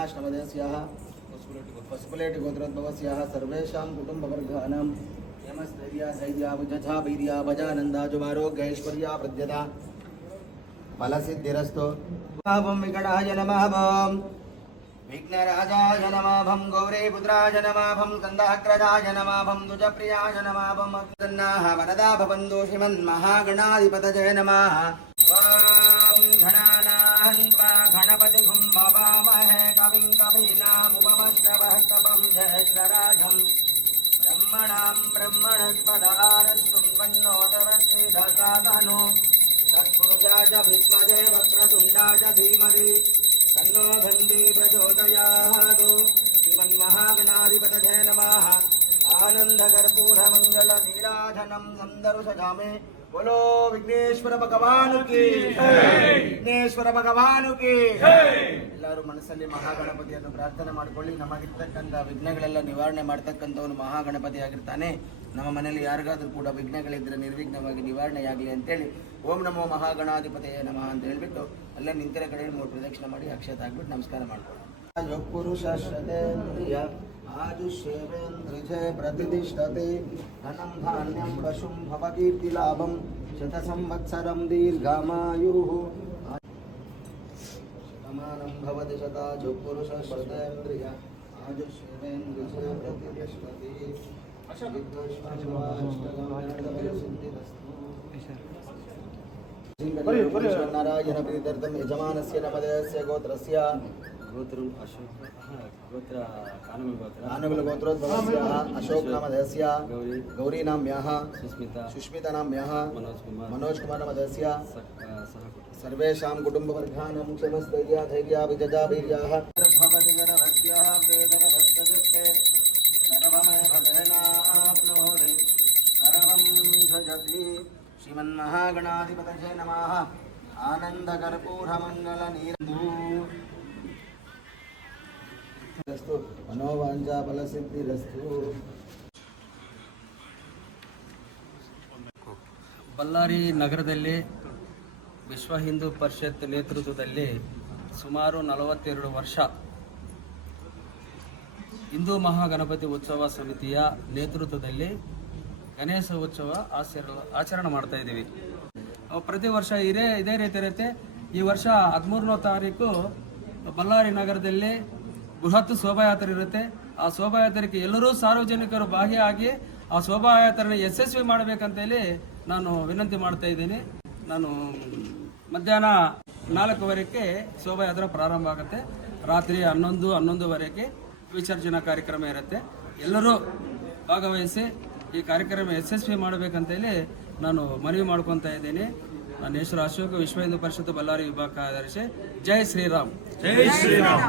अविनाशनमदस्याः पशुपलेट गोत्रोद्भवस्याः सर्वेषां कुटुम्बवर्गानां यमस्थैर्या धैर्या बुजझा वीर्या भजानन्दाजुमारोग्यैश्वर्या प्रद्यता फलसिद्धिरस्तु भावं विकटाय नमः विघ्नराजाय नमः गौरीपुत्राय नमः स्कन्धाग्रजाय नमः द्विजप्रियाय नमः गन्नाः वरदा भवन्तु श्रीमन्महागणाधिपतये नमः गणपतिं भवामहे कविं कवीनामुपमश्रवस्तवं ज्येष्ठराजं ब्रह्मणां ब्रह्मणस्पदानशृण्वन्नोतवश्रीधसाधनो तत्पुरुषाय विद्महे वक्रतुण्डाय धीमहि तन्नो धन्वी प्रचोदयात् श्रीमन्महागणाधिपतये नमः आनन्दकर्पूरमङ्गलनीराजनं सन्दर्शयामि बोलो विघ्नेश्वर भगवान की विघ्नेश्वर भगवान की ಎಲ್ಲರೂ ಮನಸ್ಸಲ್ಲಿ ಮಹಾಗಣಪತಿಯನ್ನು ಪ್ರಾರ್ಥನೆ ಮಾಡಿಕೊಳ್ಳಿ. ನಮಗಿರ್ತಕ್ಕಂಥ ವಿಘ್ನಗಳೆಲ್ಲ ನಿವಾರಣೆ ಮಾಡ್ತಕ್ಕಂಥವನು ಮಹಾಗಣಪತಿ ಆಗಿರ್ತಾನೆ. ನಮ್ಮ ಮನೆಯಲ್ಲಿ ಯಾರಿಗಾದ್ರೂ ಕೂಡ ವಿಘ್ನಗಳಿದ್ರೆ ನಿರ್ವಿಘ್ನವಾಗಿ ನಿವಾರಣೆಯಾಗಲಿ ಅಂತೇಳಿ ಓಂ ನಮೋ ಮಹಾಗಣಾಧಿಪತಿಯೇ ನಮಃ ಅಂತ ಹೇಳ್ಬಿಟ್ಟು ಅಲ್ಲೇ ನಿಂತಿರೋ ಕಡೆ 3 ಪ್ರದಕ್ಷಿಣೆ ಮಾಡಿ ಅಕ್ಷತೆ ಹಾಕ್ಬಿಟ್ಟು ನಮಸ್ಕಾರ ಮಾಡ್ಕೊಳ್ಳಿ. ಪುರುಷ ಶ್ರತೇಂದ್ರಿಯ आजुष्येवेन्द्रिजे प्रतिष्ठते धनं धान्यं पशुं भवकीर्तिलाभं शतसंवत्सरं दीर्घमायुः समानं भवति शताजु पुरुषः शतेन्द्रिय आजुष्येवेन्द्रिजे प्रतिष्ठते नारायण प्रीत्यर्थं यजमानस्य नमदस्य गोत्रस्य गोत्रम अशोक गोत्र कानूल गोत्रोद्भवस्याः अशोक नामधेयस्य गौरी नाम्याः सुष्मिता नाम्याः मनोज कुमार नामधेयस्य सर्वेषां कुटुम्बवर्गानां क्षमस्थैर्या धैर्या विजजा वीर्याः भवति गणभक्त्याः वेदरभक्तदुक्ते सर्वमेव तेनाप्नोति सर्वं भजति श्रीमन्महागणाधिपतये नमः आनन्दकर्पूरमङ्गलनीरन्दू मनोवांछा फलसिद्धिरस्तु. ಬಳ್ಳಾರಿ ನಗರದಲ್ಲಿ ವಿಶ್ವ ಹಿಂದೂ ಪರಿಷತ್ ನೇತೃತ್ವದಲ್ಲಿ ಸುಮಾರು 42 ವರ್ಷ ಹಿಂದೂ ಮಹಾಗಣಪತಿ ಉತ್ಸವ ಸಮಿತಿಯ ನೇತೃತ್ವದಲ್ಲಿ ಗಣೇಶ ಉತ್ಸವ ಆಚರಣೆ ಮಾಡ್ತಾ ಇದ್ದೀವಿ. ಪ್ರತಿ ವರ್ಷ ಇದೇ ರೀತಿ ಇರುತ್ತೆ. ಈ ವರ್ಷ 13ನೇ ತಾರೀಕು ಬಳ್ಳಾರಿ ನಗರದಲ್ಲಿ ಬೃಹತ್ ಶೋಭಾಯಾತ್ರೆ ಇರುತ್ತೆ. ಆ ಶೋಭಾಯಾತ್ರೆಗೆ ಎಲ್ಲರೂ ಸಾರ್ವಜನಿಕರು ಭಾಗಿಯಾಗಿ ಆ ಶೋಭಾಯಾತ್ರೆನ ಯಶಸ್ವಿ ಮಾಡಬೇಕಂತೇಳಿ ನಾನು ವಿನಂತಿ ಮಾಡ್ತಾ ಇದ್ದೀನಿ. ನಾನು ಮಧ್ಯಾಹ್ನ 4:00 ಶೋಭಾಯಾತ್ರೆ ಪ್ರಾರಂಭ ಆಗುತ್ತೆ. ರಾತ್ರಿ 11:00 ವಿಸರ್ಜನಾ ಕಾರ್ಯಕ್ರಮ ಇರುತ್ತೆ. ಎಲ್ಲರೂ ಭಾಗವಹಿಸಿ ಈ ಕಾರ್ಯಕ್ರಮ ಯಶಸ್ವಿ ಮಾಡಬೇಕಂತೇಳಿ ನಾನು ಮನವಿ ಮಾಡ್ಕೊತಾ ಇದ್ದೀನಿ. ನನ್ನ ಹೆಸರು ಅಶೋಕ್, ವಿಶ್ವ ಹಿಂದೂ ಪರಿಷತ್ ಬಳ್ಳಾರಿ ವಿಭಾಗ ಕಾರ್ಯದರ್ಶಿ. ಜೈ ಶ್ರೀರಾಮ್. ಜೈ ಶ್ರೀರಾಮ್.